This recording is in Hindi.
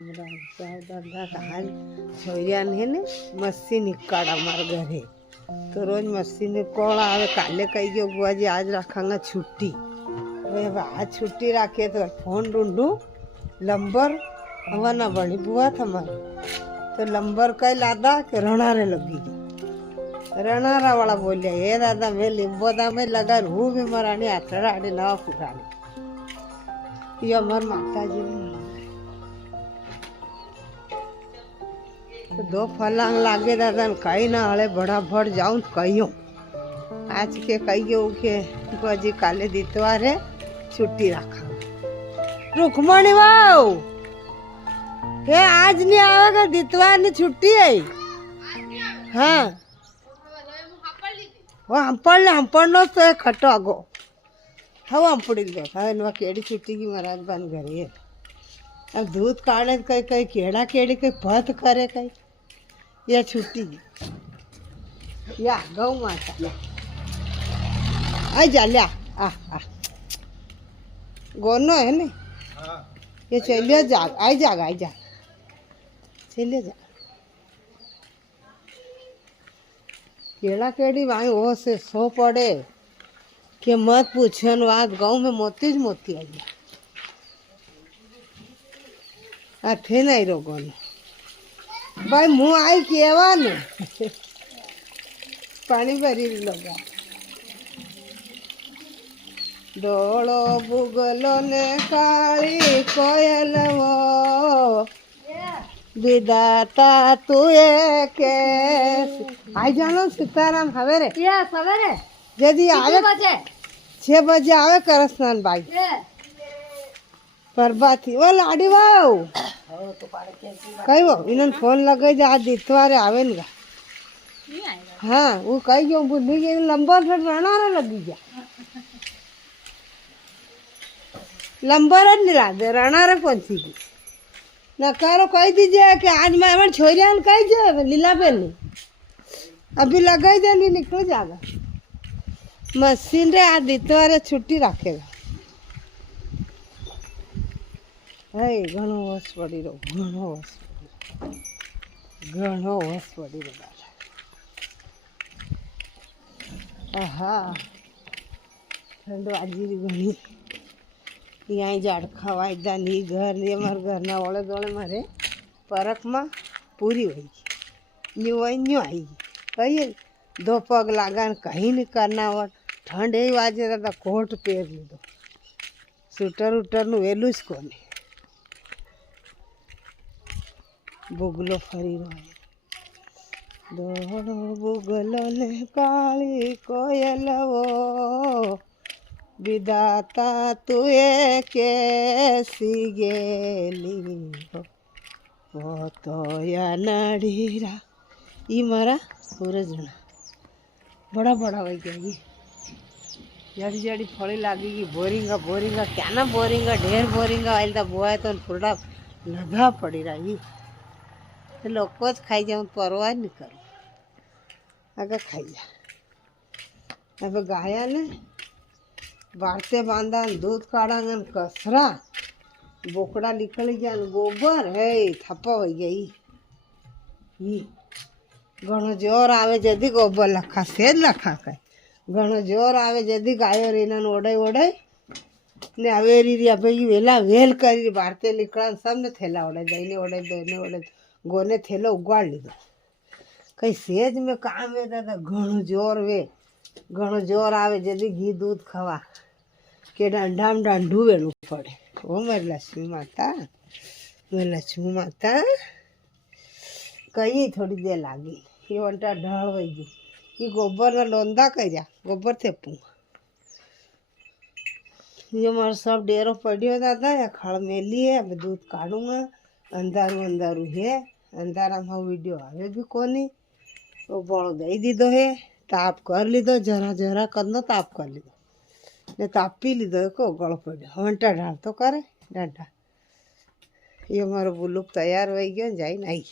दादा हाल छोरिया ने मस्सी निकाल हमारे घरे तो रोज मस्सी ने कौन आवे काले कही गयो बुआ जी आज रखांगा छुट्टी। आज छुट्टी रखे तो फोन ढूंढू लंबर हमारा ना बनी बुआ था हमारे तो लंबर कई लादा के रणारे लगी गई। रणारा वाला बोलिया ये दादा मैं लिंबोदा में लगा रू भी मरानी आठड़ा आड़ी नवा फुटानी ये हमारे माता जी ने तो दो फलांग लागे दादा कहीं ना हले बड़ा भर जाऊं कहियो आज के कहियो के बुआजी काले दितवार है छुट्टी रखा। रुक्मणी वाओ ये आज नहीं आवेगा दितवार ने छुट्टी है। हाँ वो हम पढ़ लो तो खटो आगो हाँ हम पढ़ी लो हाँ केड़ी छुट्टी की महाराज बन गई है। अब दूध काढ़े कई कई केड़ा केड़ी कई पत करे कई या छुट्टी या गौ माता आई जा लिया आ गोनो है ने ये चलिए जाग आई जा चलिए जा केड़ा केड़ी भाई वो से सो पड़े कि मत पूछन बात गाँव में मोती ज मोती आई आ थे नहीं रोगो ने भाई मुँह आई केवा ने पानी भरी लगा डोलो बुगलो ने काली कोयल वो विदाता तुए के आई जानो सीताराम हवेरे या सवेरे जदी आवे 6 बजे आवे करसनान भाई परबाती वो लाडी वाओ कई वो इन्हन फोन लगाई जा आज इतवारे आवे न हाँ वो कई क्यों बुद्धि के लंबर से रणारे लगी गया लंबर नहीं ला दे रणारे पहुंची गई ना करो कह दीजिए कि आज मैं हमारे छोरिया ने कही जाए लीला बहन अभी लगाई देनी निकल जाएगा मशीन रे आज इतवारे छुट्टी रखेगा है घणो वस पड़ी रो घणो वस पड़ी रो आहा ठंडो आजी घणी यहाँ झाड़ खवाई दानी घर ने मार घर ना ओले दोले मारे परख में पूरी हुई न्यू आई न्यू आई कही दो पग लागा कहीं नहीं करना और ठंड ही वाजे दादा कोट पेर लीधो स्वेटर उटर नु वेलू ज कोने बुगलो फरी रहो दो बुगलो ने काली कोयल वो विदाता तुए कैसी गेली हो वो तो या नड़ीरा ये मारा सूरज ना बड़ा बड़ा हो गया ये जड़ी जड़ी फड़ी लागेगी बोरिंगा क्या ना बोरिंगा ढेर बोरिंगा आयल था बुआ तो पूरा लगा पड़ी रही तो लोग को खाई जाऊँ परवाह नहीं करूँ अगर खाई जा अब गाया ने बारते बांधा दूध काढ़ांगन कसरा बोकड़ा निकल गया गोबर है थप्पा हो गई ये घणो जोर आवे जदी गोबर लखा सेज लखा कई घणो जोर आवे जदी गायो रीना ओढ़ाई ओढ़ाई ने अवेरी री अबे वेला वेल करी बारते निकला सब ने थैला ओढ़ाई दईने ओढ़ाई गोने थैलो उगाड़ लीधो कई सेज में काम है दादा घणो जोर आवे जदी घी दूध खवा के डंडा में डंडू वेलू पड़े ओ मेरी लक्ष्मी माता कई थोड़ी देर लागी ये वंटा ढल वही गई ये गोबर में लोंदा कर्या गोबर थे पू ये मारे सब डेरो पड़ियो दादा या खड़ मेली है अब दूध काढ़ूंगा अंधारू है अंधारा में वीडियो आवे भी कोनी वो बड़ो दई दीदो है ताप कर लीधो जरा करनो ताप कर लीधो ने ताप पी लीधो को गलो पड़ो वंटा ढाल तो करे डंडा ये मारो बुलूक तैयार हो गयो जाई नहीं।